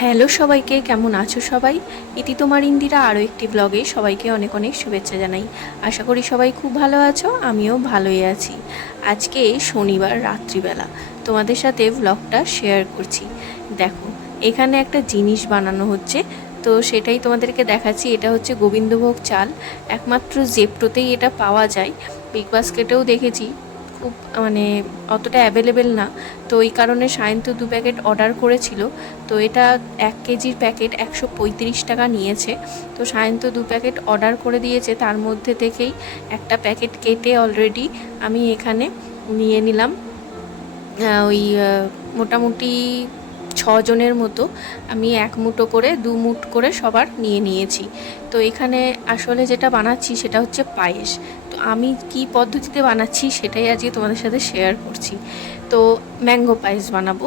Hello সবাইকে, কেমন আছো সবাই? ইতি তোমার ইন্দিরা আরও একটি ব্লগে সবাইকে অনেক অনেক শুভেচ্ছা জানাই। আশা করি সবাই খুব ভালো আছো, আমিও ভালোই আছি। আজকে শনিবার রাত্রিবেলা তোমাদের সাথে ব্লগটা শেয়ার করছি। দেখো, এখানে একটা জিনিস বানানো হচ্ছে, তো সেটাই তোমাদেরকে দেখাচ্ছি। এটা হচ্ছে গোবিন্দভোগ চাল, একমাত্র জেপ্টোতেই এটা পাওয়া যায়। বিগ বাস্কেটেও দেখেছি, খুব মানে অতটা অ্যাভেলেবেল না। তো এই কারণে সায়ন্ত 2 প্যাকেট অর্ডার করেছিল। তো এটা 1 কেজির প্যাকেট 135 টাকা নিয়েছে। তো সায়ন্ত 2 প্যাকেট অর্ডার করে দিয়েছে, তার মধ্যে থেকেই একটা প্যাকেট কেটে অলরেডি আমি এখানে নিয়ে নিলাম। মোটামুটি 6 জনের মতো আমি 1 মুঠো করে 2 মুঠ করে সবার নিয়ে নিয়েছি। তো এখানে আসলে যেটা বানাচ্ছি সেটা হচ্ছে পায়েস। তো আমি কি পদ্ধতিতে বানাচ্ছি সেটাই আজকে তোমাদের সাথে শেয়ার করছি। তো ম্যাঙ্গো পায়েস বানাবো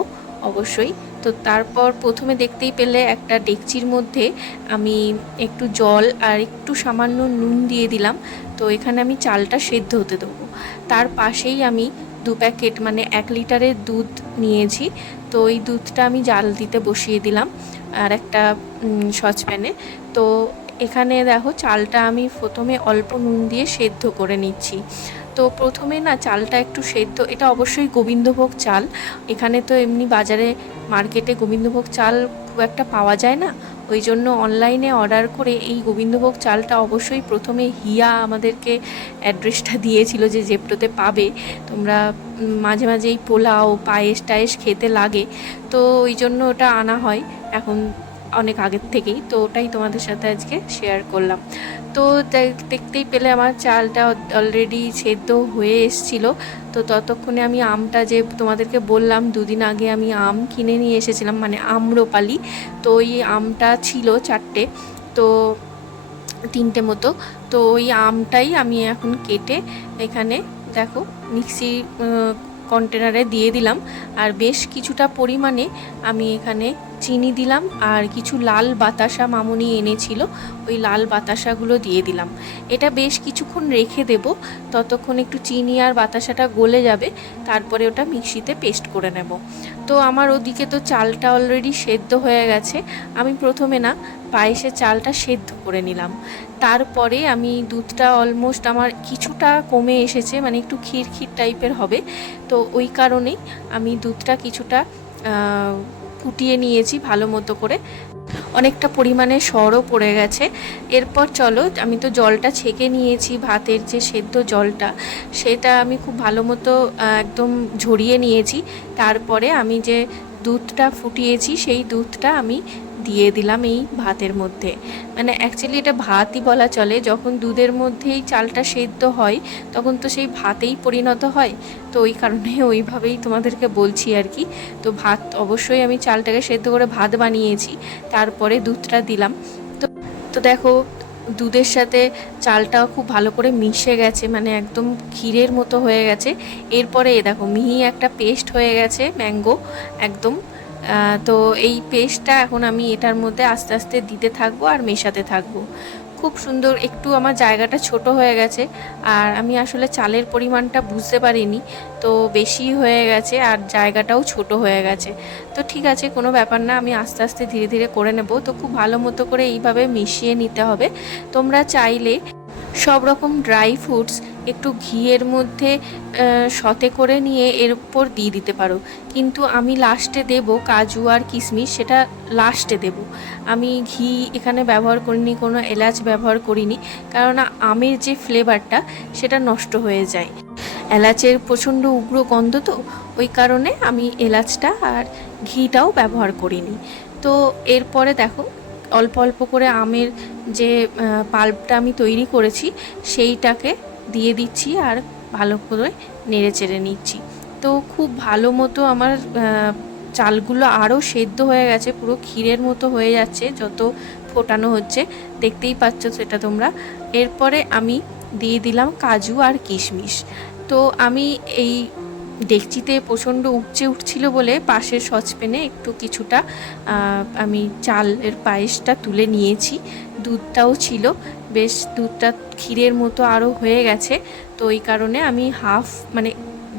অবশ্যই। তো তারপর প্রথমে দেখতেই পেলে একটা ডেকচির মধ্যে আমি একটু জল আর একটু সামান্য নুন দিয়ে দিলাম। তো এখানে আমি চালটা সেদ্ধ হতে দেবো। তার পাশেই আমি 2 প্যাকেট মানে 1 লিটারের দুধ নিয়েছি। তো এই দুধটা আমি জাল দিতে বসিয়ে দিলাম আর একটা সসপ্যানে। তো এখানে দেখো, চালটা আমি প্রথমে অল্প নুন দিয়ে সেদ্ধ করে নিচ্ছি। তো প্রথমে না চালটা একটু সেদ্ধ, এটা অবশ্যই গোবিন্দভোগ চাল। এখানে তো এমনি বাজারে মার্কেটে গোবিন্দভোগ চাল খুব একটা পাওয়া যায় না, ওই জন্য অনলাইনে অর্ডার করে এই গোবিন্দভোগ চালটা অবশ্যই প্রথমে হিয়া আমাদেরকে অ্যাড্রেসটা দিয়েছিল যে জেপ্টোতে পাবে তোমরা, মাঝে মাঝে এই পোলাও পায়েস টায়েস খেতে লাগে, তো ওই জন্য ওটা আনা হয় এখন অনেক আগের থেকেই। তো ওটাই তোমাদের সাথে আজকে শেয়ার করলাম। তো দেখতেই পেলে আমার চালটা অলরেডি সেদ্ধ হয়ে এসছিল। তো ততক্ষণে আমি আমটা, যে তোমাদেরকে বললাম 2 দিন আগে আমি আম কিনে নিয়ে এসেছিলাম, মানে আম্রপালি। তো ওই আমটা ছিল 4টে, তো 3টে মতো। তো ওই আমটাই আমি এখন কেটে এখানে দেখো মিক্সি কন্টেনারে দিয়ে দিলাম। আর বেশ কিছুটা পরিমাণে আমি এখানে চিনি দিলাম, আর কিছু লাল বাতাসা মামুনি এনেছিল, ওই লাল বাতাসাগুলো দিয়ে দিলাম। এটা বেশ কিছুক্ষণ রেখে দেব, ততক্ষণ একটু চিনি আর বাতাসাটা গলে যাবে, তারপরে ওটা মিক্সিতে পেস্ট করে নেব। তো আমার ওদিকে তো চালটা অলরেডি সেদ্ধ হয়ে গেছে। আমি প্রথমে না পায়েসের চালটা সেদ্ধ করে নিলাম, তারপরে আমি দুধটা অলমোস্ট আমার কিছুটা কমে এসেছে, মানে একটু ক্ষীর ক্ষীর টাইপের হবে। তো ওই কারণেই আমি দুধটা কিছুটা ফুটিয়ে নিয়েছি ভালো মতো করে, অনেকটা পরিমাণে সরও পড়ে গেছে। এরপর চলো, আমি তো জলটা ছেঁকে নিয়েছি, ভাতের যে সেদ্ধ জলটা সেটা আমি খুব ভালো মতো একদম ঝরিয়ে নিয়েছি। তারপরে আমি যে দুধটা ফুটিয়েছি সেই দুধটা আমি দিয়ে দিলাম এই ভাতের মধ্যে। মানে অ্যাকচুয়ালি এটা ভাতই বলা চলে, যখন দুধের মধ্যেই চালটা সেদ্ধ হয় তখন তো সেই ভাতেই পরিণত হয়। তো ওই কারণে ওইভাবেই তোমাদেরকে বলছি আর কি। তো ভাত অবশ্যই আমি চালটাকে সেদ্ধ করে ভাত বানিয়েছি, তারপরে দুধটা দিলাম। তো তো দেখো, দুধের সাথে চালটাও খুব ভালো করে মিশে গেছে, মানে একদম ক্ষীরের মতো হয়ে গেছে। এরপরে দেখো মিহি একটা পেস্ট হয়ে গেছে ম্যাঙ্গো একদম। তো এই পেস্টটা এখন আমি এটার মধ্যে আস্তে আস্তে দিতে থাকবো আর মেশাতে থাকবো। খুব সুন্দর, একটু আমার জায়গাটা ছোট হয়ে গেছে, আর আমি আসলে চালের পরিমাণটা বুঝতে পারিনি, তো বেশি হয়ে গেছে আর জায়গাটাও ছোট হয়ে গেছে। তো ঠিক আছে, কোনো ব্যাপার না, আমি আস্তে আস্তে ধীরে ধীরে করে নেব। তো খুব ভালো মতো করে এইভাবে মিশিয়ে নিতে হবে। তোমরা চাইলে সব রকম ড্রাই ফ্রুটস একটু ঘিয়ের মধ্যে সতে করে নিয়ে এর উপর দিয়ে দিতে পারো, কিন্তু আমি লাস্টে দেব কাজু আর কিশমিশ, সেটা লাস্টে দেব। আমি ঘি এখানে ব্যবহার করিনি, কোনো এলাচ ব্যবহার করিনি, কেননা আমের যে ফ্লেভারটা সেটা নষ্ট হয়ে যায়। এলাচের প্রচণ্ড উগ্র গন্ধ, তো ওই কারণে আমি এলাচটা আর ঘিটাও ব্যবহার করিনি। তো এরপরে দেখো, অল্প অল্প করে আমের যে পাল্পটা আমি তৈরি করেছি সেইটাকে দিয়ে দিচ্ছি আর ভালো করে নেড়ে চেড়ে নিচ্ছি। তো খুব ভালো মতো আমার চালগুলো আরও সেদ্ধ হয়ে গেছে, পুরো ক্ষীরের মতো হয়ে যাচ্ছে যত ফোটানো হচ্ছে, দেখতেই পাচ্ছ সেটা তোমরা। এরপরে আমি দিয়ে দিলাম কাজু আর কিশমিশ। তো আমি এই ডেকচিতে প্রচণ্ড উপচে উঠছিল বলে পাশের সসপ্যানে একটু কিছুটা আমি চালের পায়েসটা তুলে নিয়েছি। দুধটাও ছিল, বেশ দুধটা ক্ষীরের মতো আরও হয়ে গেছে। তো এই কারণে আমি হাফ, মানে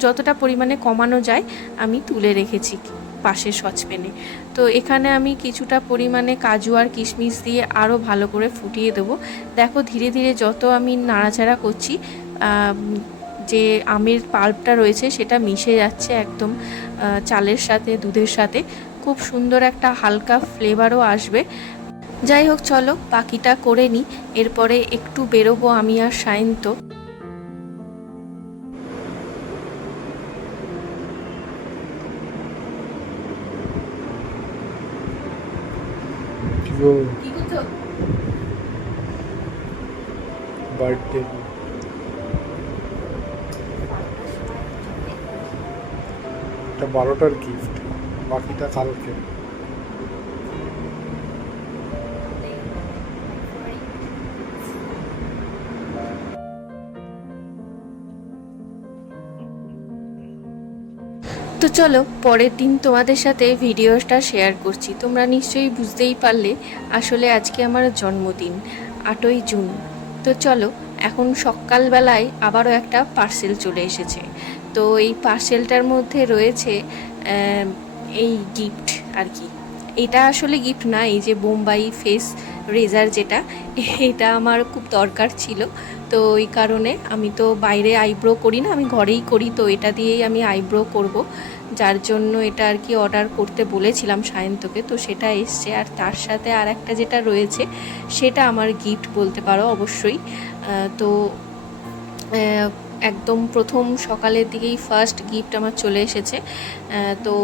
যতটা পরিমাণে কমানো যায় আমি তুলে রেখেছি। পাশের সসপ্যানে। তো এখানে আমি কিছুটা পরিমাণে কাজু আর কিশমিশ দিয়ে আরও ভালো করে ফুটিয়ে দেবো। দেখো ধীরে ধীরে যত আমি নাড়াচাড়া করছি যে আমের পাল্পটা রয়েছে সেটা মিশে যাচ্ছে একদম চালের সাথে, দুধের সাথে। খুব সুন্দর একটা হালকা ফ্লেভারও আসবে। যাই হোক, চলো বাকিটা করে নিই, এরপরে একটু বেরোবো আমি আর সায়ন্ত। বার্থডে এটা 12টার গিফট, বাকিটা কালকে। তো চলো পরের দিন তোমাদের সাথে ভিডিওটা শেয়ার করছি। তোমরা নিশ্চয়ই বুঝতেই পারলে আসলে আজকে আমার জন্মদিন, 8ই জুন। তো চলো, এখন সকালবেলায় আবারও একটা পার্সেল চলে এসেছে। তো এই পার্সেলটার মধ্যে রয়েছে এই গিফট আর কি। এটা আসলে গিফট না, এই যে বোম্বাই ফেস রেজার যেটা, এটা আমার খুব দরকার ছিল। তো ওই কারণে আমি তো বাইরে আইব্রো করি না, আমি ঘরেই করি, তো এটা দিয়েই আমি আইব্রো করব, যার জন্য এটা আর কি অর্ডার করতে বলেছিলাম সায়ন্তকে। তো সেটা এসছে, আর তার সাথে আর একটা যেটা রয়েছে সেটা আমার গিফট বলতে পারো অবশ্যই। তো একদম প্রথম সকালের দিকেই ফার্স্ট গিফট আমার চলে এসেছে। তো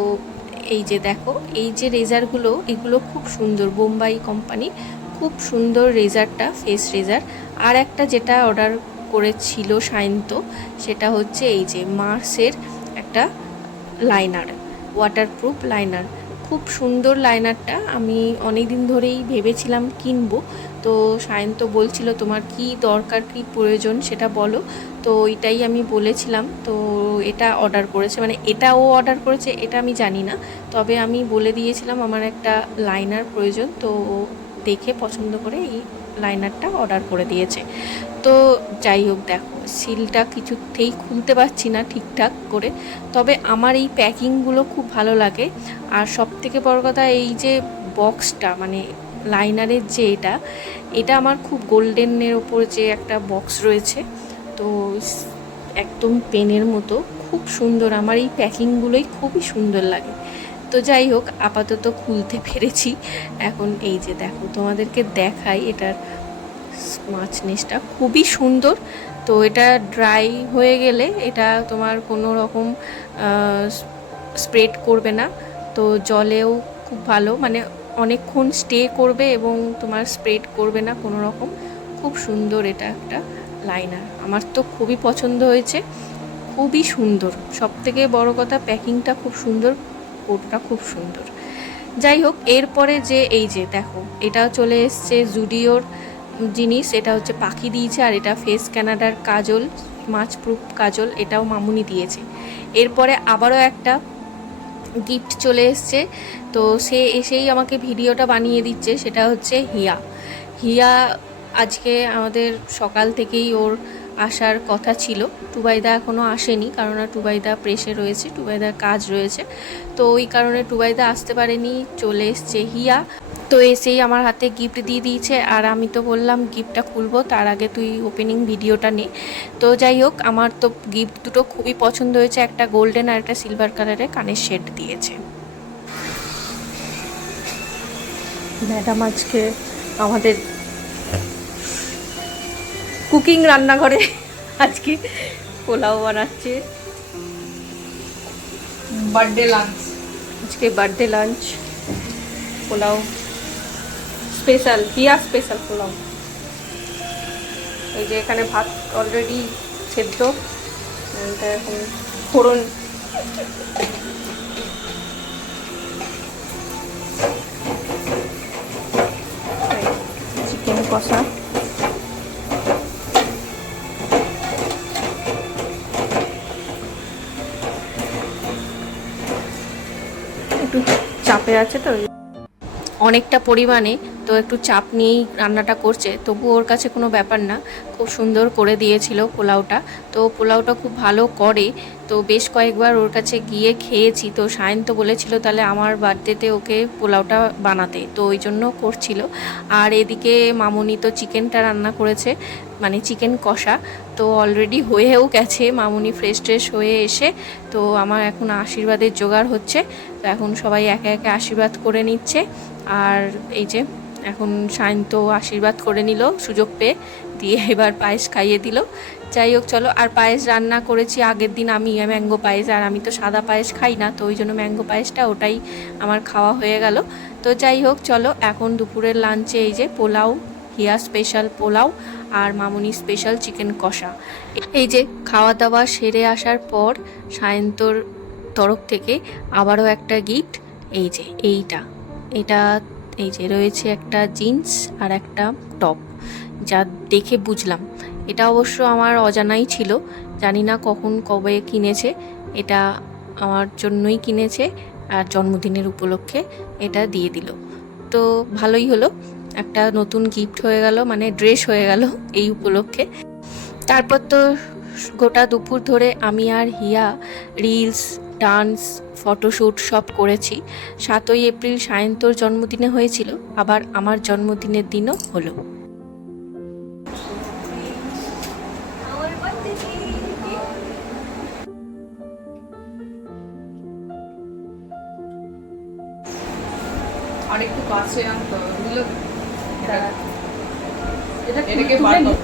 এই যে দেখো, এই যে রেজারগুলো, এগুলো খুব সুন্দর, বোম্বাই কোম্পানি, খুব সুন্দর রেজারটা, ফেস রেজার। আর একটা যেটা অর্ডার করেছিল সায়ন্ত, সেটা হচ্ছে এই যে মার্সের একটা লাইনার, ওয়াটারপ্রুফ লাইনার। খুব সুন্দর লাইনারটা, আমি অনেক দিন ধরেই ভেবেছিলাম কিনবো। তো সায়ন্ত বলছিল তোমার কি দরকার, কি প্রয়োজন সেটা বলো। তো এটাই আমি বলেছিলাম। তো এটা অর্ডার করেছে, মানে এটা ও অর্ডার করেছে এটা আমি জানি না, তবে আমি বলে দিয়েছিলাম আমার একটা লাইনার প্রয়োজন। তো দেখে পছন্দ করে এই লাইনারটা অর্ডার করে দিয়েছে। তো যাই হোক, দেখো সিলটা কিছুতেই খুলতে পারছি না ঠিকঠাক করে, তবে আমার এই প্যাকিংগুলো খুব ভালো লাগে। আর সবথেকে বড় কথা, এই যে বক্সটা, মানে লাইনারের যে এটা আমার খুব গোল্ডেনের ওপর যে একটা বক্স রয়েছে, তো একদম পেনের মতো খুব সুন্দর। আমার এই প্যাকিংগুলোই খুবই সুন্দর লাগে। তো যাই হোক, আপাতত খুলতে পেরেছি। এখন এই যে দেখো, তোমাদেরকে দেখাই, এটার স্মাচনেসটা খুবই সুন্দর। তো এটা ড্রাই হয়ে গেলে এটা তোমার কোনো রকম স্প্রেড করবে না, তো জলেও খুব ভালো, মানে অনেকক্ষণ স্টে করবে এবং তোমার স্প্রেড করবে না কোনো রকম। খুব সুন্দর এটা একটা লাইনার, আমার তো খুবই পছন্দ হয়েছে, খুবই সুন্দর। সবথেকে বড় কথা, প্যাকিংটা খুব সুন্দর, কোটটা খুব সুন্দর। যাই হোক, এরপরে যে এই যে দেখো, এটা চলে এসছে জুডিওর জিনিস, এটা হচ্ছে পাখি দিয়েছে, আর এটা ফেস ক্যানাডার কাজল, মাছ প্রুফ কাজল, এটাও মামুনি দিয়েছে। এরপরে আবারও একটা গিফট চলে এসছে, তো সে এসেই আমাকে ভিডিওটা বানিয়ে দিচ্ছে। সেটা হচ্ছে হিয়া আজকে আমাদের সকাল থেকেই ওর আসার কথা ছিল। টুবাইদা এখনও আসেনি, কারণ টুবাইদা প্রেসে রয়েছে, টুবাইদার কাজ রয়েছে, তো ওই কারণে টুবাইদা আসতে পারেনি। চলে এসছে হিয়া, তো এসেই আমার হাতে গিফট দিয়ে দিয়েছে। আর আমি তো বললাম গিফটটা খুলবো, তার আগে তুই ওপেনিং ভিডিওটা নে। তো যাই হোক, আমার তো গিফট দুটো খুবই পছন্দ হয়েছে, একটা গোল্ডেন আর একটা সিলভার কালারের কানের সেট দিয়েছে। ম্যাডাম আজকে আমাদের কুকিং রান্নাঘরে আজকে পোলাও বানাচ্ছে, বার্থডে লাঞ্চ, আজকে বার্থডে লাঞ্চ পোলাও স্পেশাল, হিয়া স্পেশাল পোলাও। এই যে এখানে ভাত অলরেডি সেদ্ধ, এটা এখন ফোড়ন, চিকেন কষা, একটু চাপে আছে তো অনেকটা পরিমাণে, তো একটু চাপ নিয়েই রান্নাটা করছে, তবু ওর কাছে কোনো ব্যাপার না, খুব সুন্দর করে দিয়েছিল পোলাওটা। তো পোলাওটা খুব ভালো করে, তো বেশ কয়েকবার ওর কাছে গিয়ে খেয়েছি। তো সায়ন তো বলেছিল তাহলে আমার বার্থডেতে ওকে পোলাওটা বানাতে, তো ওই জন্য করছিল। আর এদিকে মামুনি তো চিকেনটা রান্না করেছে, মানে চিকেন কষা। তো অলরেডি হয়েও গেছে, মামুনি ফ্রেশ ট্রেশ হয়ে এসে তো আমার এখন আশীর্বাদের জোগাড় হচ্ছে। তো এখন সবাই একে একে আশীর্বাদ করে নিচ্ছে। আর এই যে এখন সায়ন তো আশীর্বাদ করে নিল সুযোগ পেয়ে, দিয়ে এবার পায়েস খাইয়ে দিল। যাই হোক চলো, আর পায়েস রান্না করেছি আগের দিন আমি, ম্যাঙ্গো পায়েস। আর আমি তো সাদা পায়েস খাই না, তো ওই জন্য ম্যাঙ্গো পায়েসটা ওটাই আমার খাওয়া হয়ে গেল। তো যাই হোক চলো, এখন দুপুরের লাঞ্চে এই যে পোলাও, হিয়া স্পেশাল পোলাও আর মামুনি স্পেশাল চিকেন কষা। এই যে খাওয়া দাওয়া সেরে আসার পর সায়ন্তর তরফ থেকে আবারও একটা গিফট। এই যে এটা এই যে রয়েছে একটা জিন্স আর একটা টপ, যা দেখে বুঝলাম এটা অবশ্য আমার অজানাই ছিল, জানি না কখন কবে কিনেছে। এটা আমার জন্যই কিনেছে আর জন্মদিনের উপলক্ষে এটা দিয়ে দিল। তো ভালোই হলো, একটা নতুন গিফট হয়ে গেল, মানে ড্রেস হয়ে গেল এই উপলক্ষে। তারপর তো গোটা দুপুর ধরে আমি আর হিয়া রিলস, ডান্স, ফটোশ্যুট সব করেছি। 7ই এপ্রিল সায়ন্তর জন্মদিনে হয়েছিল, আবার আমার জন্মদিনের দিনও হলো। আর একটু কাছে আনতে হবে, বুঝলে? এটাকে তুলে বার নি। কর।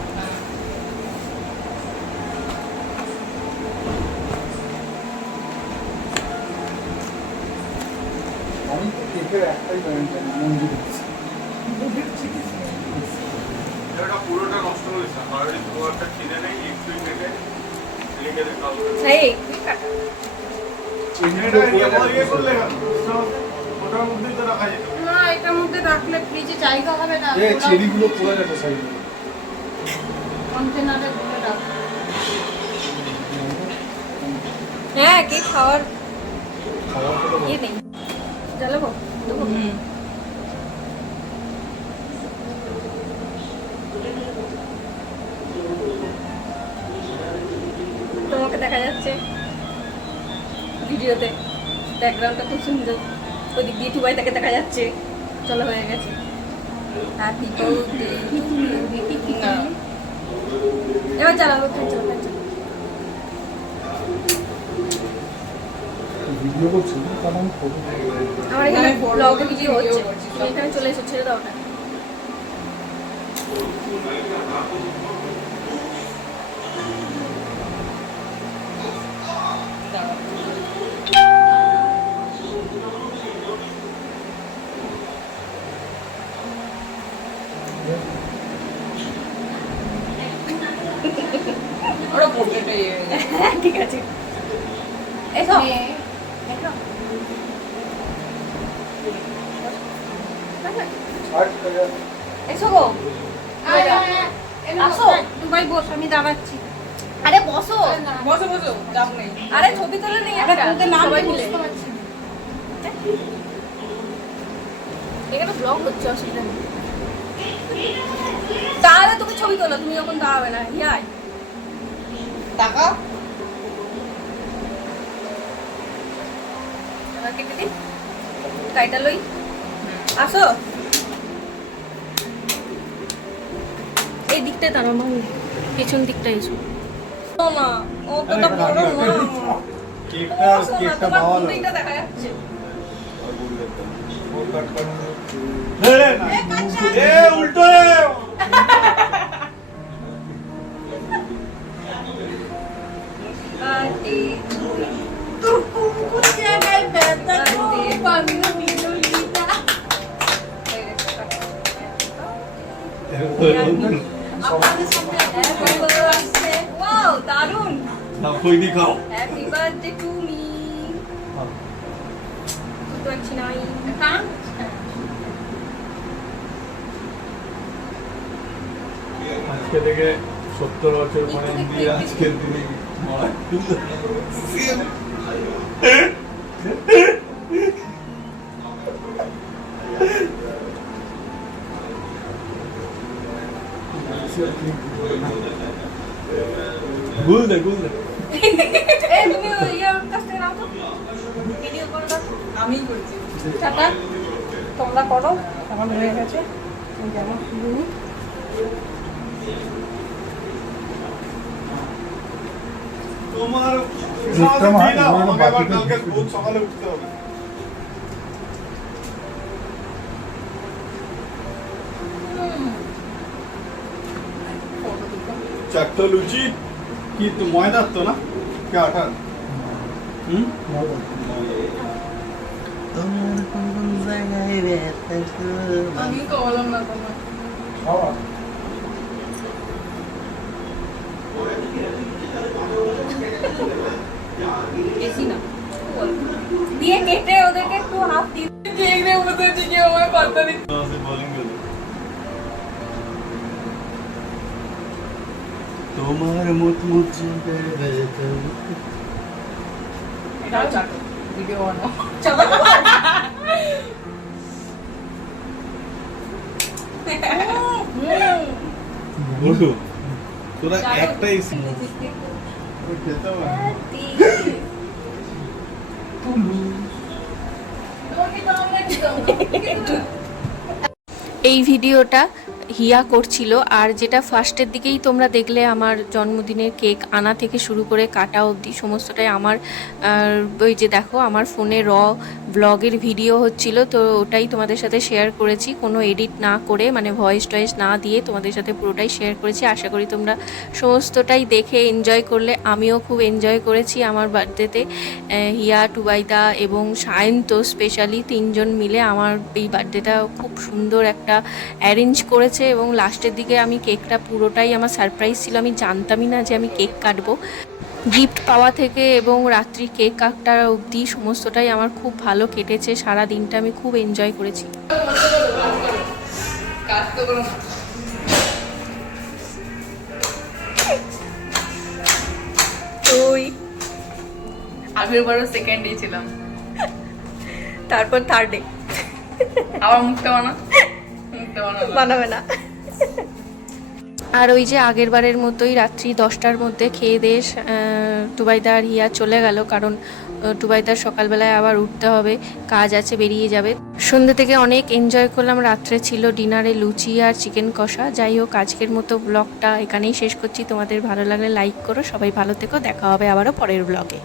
আমি তো কেকের একটাই ব্র্যান্ড জানি, মঞ্জুরি। এটা পুরোটা নষ্ট হয়েছে, আর এই পুরোটা কিনে নেই একটু থেকে লিখে দে কাল। এই তুই কাটা। এটা ইয়ে করলে সব ওটার মধ্যেই তো রাখা যেত। না, এটার মধ্যে রাখলে ফ্রিজে জায়গা হবে না। এই চেরিগুলো পড়ে গেছে সাইডে। কন্টেনারে ভরে রাখ। হ্যাঁ, কেক খাওয়ার খাবার খেতে ইয়ে নেই, জ্বালাবো দেবো। তোমাকে দেখা যাচ্ছে ভিডিওতে, ব্যাকগ্রাউন্ডটা খুব সুন্দর, ওই দিক দিয়ে টুবাই তাকে দেখা যাচ্ছে। চলো হয়ে গেছে। হ্যাপি বার্থডে এবার চালাবো, ভিডিও করছি তাহলে আমি ফটো আমার এখানে ব্লগে ভিডিও হচ্ছে, তুমি এখানে চলে এসো, ছেড়ে দাও না। ওরা পোর্ট্রেটে ইয়ে হয়ে গেছে। হ্যাঁ ঠিক আছে, এসো এসো গো, আসো। ভাই বস, আমি দাঁড়াচ্ছি। আরে বসো, বসো বসো, চাপ নেই। আরে ছবি তুলে নেই একটা, তোকে নাম সবাই মিলে। বুঝতে পারছি না। এখানে ব্লগ হচ্ছে, অসুবিধা নেই। তাহলে তুমি ছবি তোলো, তুমি যখন দাঁড়াবে না। ইয়াই টাকা আমার কেটে দিন, গাড়িটা লই, আসো। এই দিকটায় দাঁড়াও, মামি পেছন দিকটায় এসো। না অতটা বড় না, কেকটা বসো না, কেকটা তোমার পাওয়া না মুন্ডিটা দেখা যাচ্ছে। ও কাট করানো এ উল্টো দারুন, না কই দি খাও। Happy birthday to me. তো একছি নাই, হ্যাঁ আজকে থেকে 70 বছর পরে ইন্ডিয়া আজকের দিনে মারা গুল দে এই তুমি ভিডিও করে দাও। আমিই করছি। টাটা। তোমরা করো। আমার হয়ে গেছে। আমি জামা খুলে নিই। তোমার দেখতে মা, আমাকে এগুলো আবার বাকিটা কালকে দেখতে ভোর সকালে উঠতে হবে। চারটা লুচি কি তো ময়দার তো না কে আটার? হুম তোমার কোন জায়গায় ব্যথা গো? আমি তো বললাম না তোমার। খাওয়া বেশি না। দিয়ে কেটে ওদেরকে একটু হাফ দিই। কেক দিয়ে বসেছি কি আমার পাত্তা দিচ্ছে। তোমার মুখ মুখ জায়গায় ব্যথা গো। এটাও চাটো। ভিডিও বানাও। বলু তোরা একটাই খেতে হবে এই ভিডিওটা হিয়া করছিল, আর যেটা ফার্স্টের দিকেই তোমরা দেখলে আমার জন্মদিনের কেক আনা থেকে শুরু করে কাটা অবধি সমস্তটাই আমার। ওই যে দেখো আমার ফোনে ব্লগের ভিডিও হচ্ছিল, তো ওটাই তোমাদের সাথে শেয়ার করেছি, কোনো এডিট না করে, মানে ভয়েস টয়েস না দিয়ে তোমাদের সাথে পুরোটাই শেয়ার করেছি। আশা করি তোমরা সমস্তটাই দেখে এনজয় করলে। আমিও খুব এনজয় করেছি আমার বার্থডেতে। হিয়া, টুবাইদা এবং সায়ন্ত স্পেশালি তিনজন মিলে আমার এই বার্থডেটা খুব সুন্দর একটা অ্যারেঞ্জ করেছে। এবং লাস্টের দিকে আমি কেকটা পুরোটাই আমার সারপ্রাইজ ছিল, আমি জানতামই না যে আমি কেক কাটবো। গিফট পাওয়া থেকে এবং রাত্রি কেক কাটার অবধি সমস্তটাই আমার খুব ভালো কেটেছে। সারা দিনটা আমি খুব এনজয় করেছি। কাজ তো করো না। তুই আগের বারও সেকেন্ডে ছিলাম। তারপর থার্ডে আবার মুখটা বানা। মুখটা বানা। বানাবে না। আর ওই যে আগের বারের মতোই রাত্রি 10টার মধ্যে খেয়ে দিয়ে টুবাইদা আর হিয়া চলে গেল, কারণ টুবাইদার সকালবেলায় আবার উঠতে হবে, কাজ আছে, বেরিয়ে যাবে। সন্ধ্যে থেকে অনেক এনজয় করলাম। রাত্রে ছিল ডিনারে লুচি আর চিকেন কষা। যাই হোক, আজকের মতো ব্লগটা এখানেই শেষ করছি। তোমাদের ভালো লাগলে লাইক করো। সবাই ভালো থেকো, দেখা হবে আবারও পরের ব্লগে।